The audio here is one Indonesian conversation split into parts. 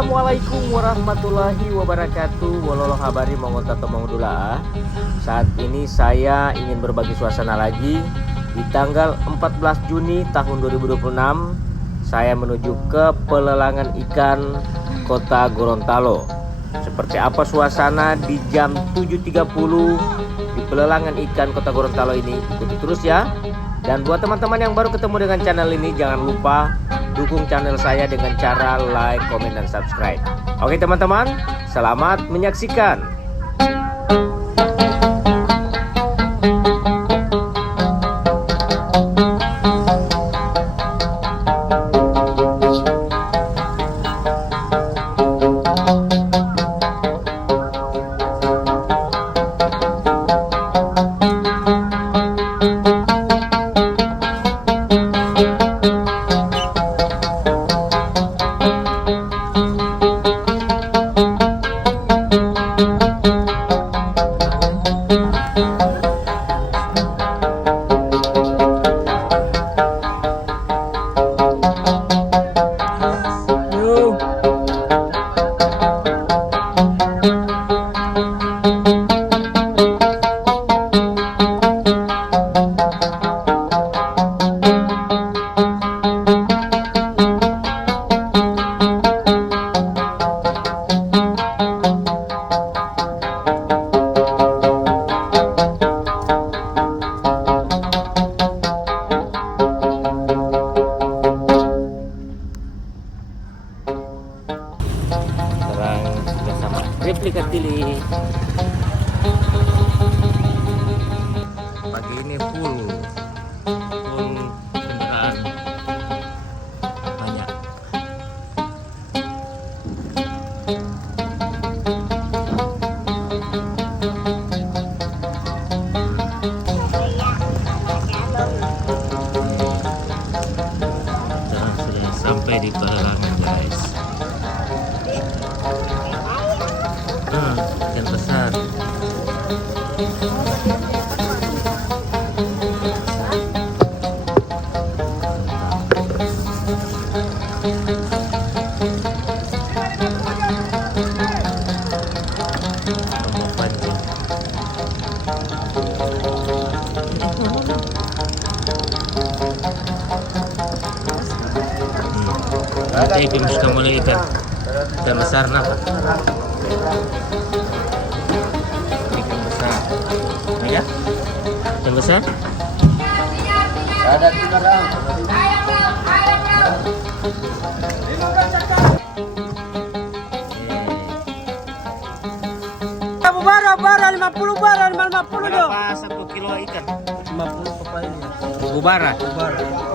Assalamualaikum warahmatullahi wabarakatuh. Walolo habari mongonta tomongdula. Saat ini saya ingin berbagi suasana lagi. Di tanggal 14 Juni tahun 2026 saya menuju ke pelelangan ikan Kota Gorontalo. Seperti apa suasana di jam 7.30 di pelelangan ikan Kota Gorontalo ini? Ikuti terus ya. Dan buat teman-teman yang baru ketemu dengan channel ini, jangan lupa dukung channel saya dengan cara like, komen, dan subscribe. Oke teman-teman, selamat menyaksikan. Replika tili pagi ini full kendaraan banyak. Sekarang sudah sampai di pelelangan guys. Yang besar. Nanti kita mulai ikan besar napa? Ya, yang besar. Ada sekarang. Bara 50 bara 50 do. Berapa 1 kilo ikan? 50 papain ya. Bara.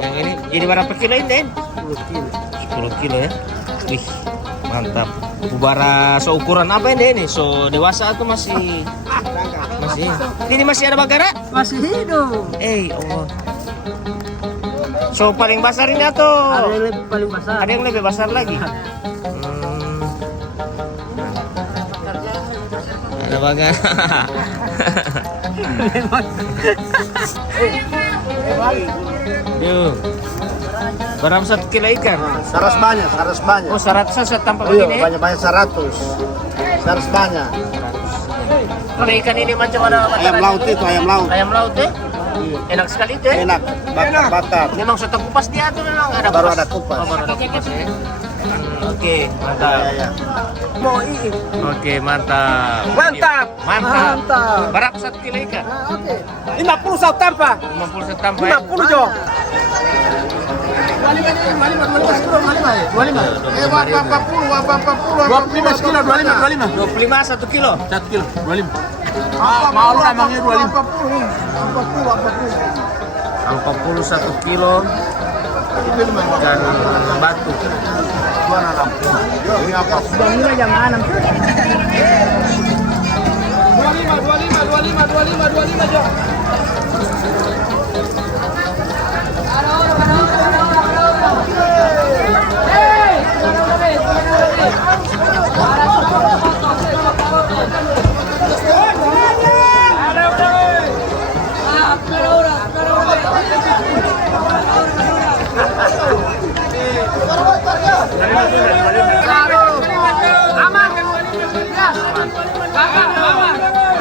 Yang ini jadi berapa kilo ini? 10 kilo. 10 kilo ya. Wih, mantap. Bara seukuran apa ini? So dewasa atau masih? Masih. Ini masih ada bagara? Masih hidup. Allah. So paling besar ini atau? Ada yang lebih paling besar. Ada yang lebih besar lagi. Ada bagara. Yuk. Berapa 1 kilo ikan? 100 banyak. Oh 100 tanpa Iya, begini? banyak 100. 100 banyak. Kalau ikan ini macam mana? Ayam laut itu, ayam laut. Ayam laut ya? Iya. Enak sekali itu ya? Enak, bakar. Memang soto kupas dia tuh memang ada Baru kupas. ada kupas. Oh, baru ada kupas ya. Oke, mantap. Ya. Mau ini. Oke, mantap. Mantap. Mantap. Berapa 1 kilo ikan? Oke. 50 saut tanpa. 50 setampa ya? 50 jo. 25 1 kilo. 1 kilo, 25. Malu emangnya 25. 40 1 kilo ikan batu. Ini apa? Sudah mulai jam 6. 25 jo.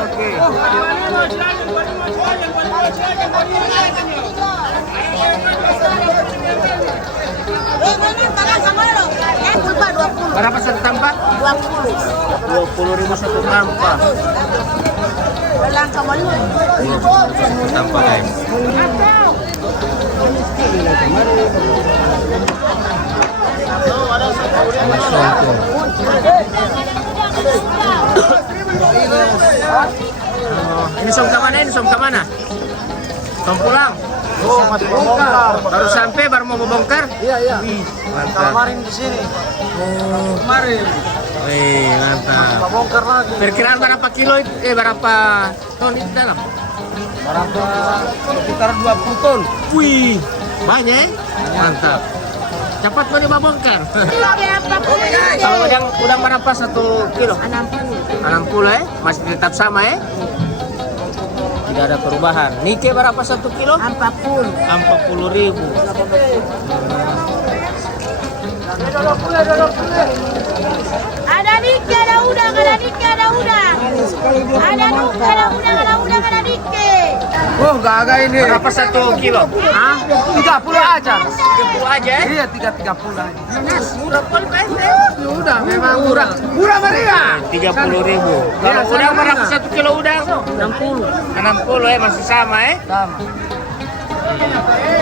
Oke. Berapa satu tampak? 20.000 satu tampak. 20.000 satu tampak, guys. Ini som ke mana? Ini som ke mana? Som pulang. Oh, masih bongkar. Baru sampai, baru mau membongkar. Iya. Wih, mantap. Kemarin di sini. Oh, Kemarin. wih, mantap. Bongkar lagi. Perkiraan berapa kilo itu? Berapa ton itu dalam? Berapa? Sekitar 20 ton. Wih, banyak. Mantap. Cepat mau dibongkar. Kalau udang berapa 1 kilo? 60 masih tetap sama tidak ada perubahan. Nike berapa 1 kilo? 40.000. Ada Nike, ada udang, ada Nike, ada udang. Ada Nike, ada udang, ada udang, ada Nike. Oh, gagak ini. Berapa 1 kilo? Hah? 30 aja. 30 aja ya? Iya, 30 aja. Murah pun Udah, memang murah. Murah Maria. 30.000. Kalau udang berapa 1 kilo udang? 60 ya, masih sama ya? Sama.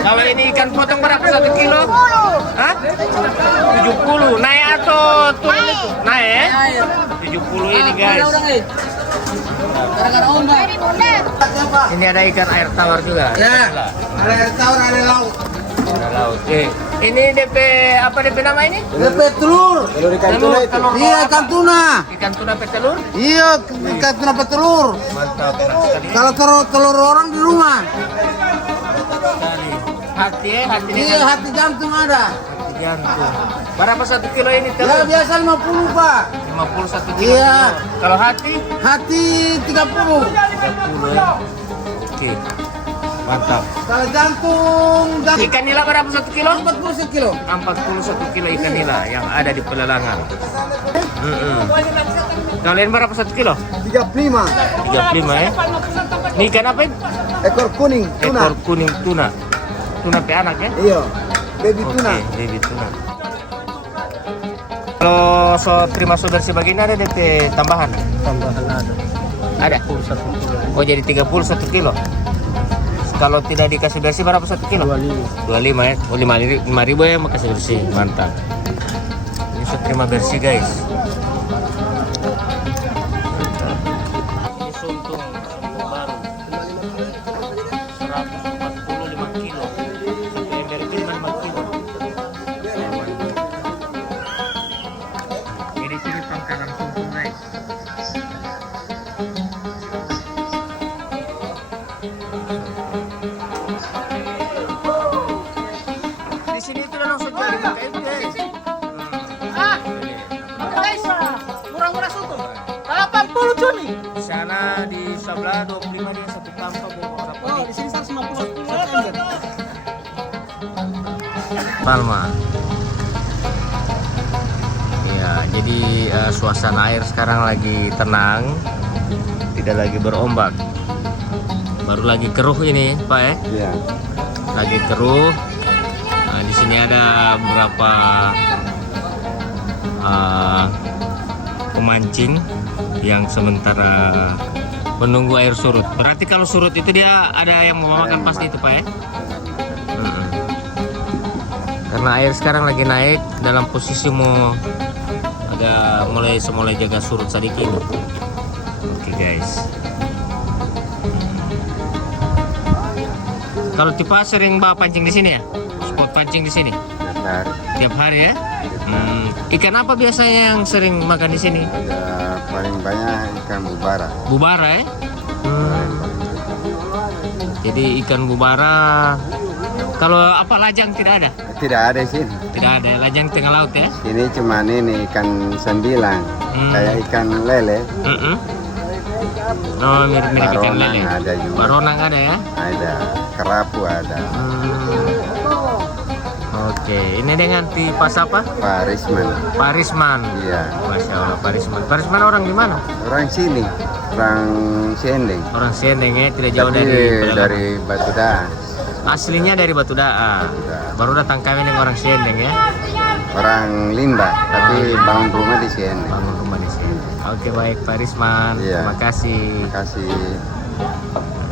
Kalau ini ikan potong berapa 1 kilo? Hah? 70. Naik atau turun itu? Naik ya? 70 ini guys. Gara-gara ombak. Dari bunda. Ini ada ikan air tawar juga. Ya. Ada air tawar, ada laut. Ada laut. Ini DP apa DP nama ini? DP telur. Telur. Iya, ikan tuna. Ikan tuna petelur. Iya, ikan tuna petelur. Mantap, enak sekali. Kalau telur orang di rumah. Hati ya, hati Iya, hati jantung ada. hati jantung. Berapa 1 kilo ini Ya, telur? biasa 50, Pak. 50 1 kilo. Iya. Kalau hati? Hati 30. 30 ya. Oke. Mantap. Kalau jantung Ikan nila berapa 1 kilo? 40 kilo. 41 kilo ikan nila yang ada di pelelangan. Kalian berapa 1 kilo? 35. 35 ya. Ini ikan apa ini? Ekor kuning tuna. Ekor kuning tuna. Tuna pe anak ya? Iya. Baby Oke, tuna. baby tuna. Kalau terima bersih begini ada DP tambahan? Tambahan ada. Ada? 1 kilo. Oh jadi 31 kilo. Kalau tidak dikasih bersih berapa 1 kilo? 25 ya. Oh 5.000 ya mau kasih bersih. Mantap. Ini terima bersih guys. Ini suntung baru. 145 kilo. Satu ember itu 5 kilo. Ini di sini pangkalan suntung guys. Di sini itu langsung jual di muka itu guys. Guys, murah-murah soto. 80 Juni. Di sana di sebelah 25 dia satu kampak bawa berapa? Oh, di sini 150. Palma. Ya, jadi suasana air sekarang lagi tenang, tidak lagi berombak. Baru lagi keruh ini, Pak ya? Iya. Lagi keruh. Nah, di sini ada beberapa pemancing yang sementara menunggu air surut. Berarti kalau surut itu dia ada yang mau makan pasti itu, Pak ya? Karena air sekarang lagi naik dalam posisi mau agak mulai jaga surut sedikit. Oke guys. Kalau Tipa sering bawa pancing di sini ya? Spot pancing di sini? Tiap hari ya? Ikan apa biasanya yang sering makan di sini? Ya, paling banyak ikan bubara. Bubara ya? Jadi ikan bubara. Kalau apa lajang tidak ada? Tidak ada di sini. Tidak ada lajang tengah laut ya? Ini cuma ini ikan sembilan, kayak ikan lele. Oh mirip-mirip ikan Baronang lele. ada juga. Baronang ada ya? Ada kerapu ada. Oke, ini dengan pas apa? Pak Risman. Pak Risman. Iya. Masya Allah, Pak Risman. Pak Risman orang di mana? Orang sini, orang Siendeng. Orang Sendeng ya, tidak jauh Tapi dari dari Batu Das. aslinya dari Batu Daa. Baru datang kami dengan orang Sendeng ya. Orang Limba, tapi bangun rumah di Siendeng. Bangun rumah di sini. Oke baik Pak Risman, Iya. terima kasih. Terima kasih.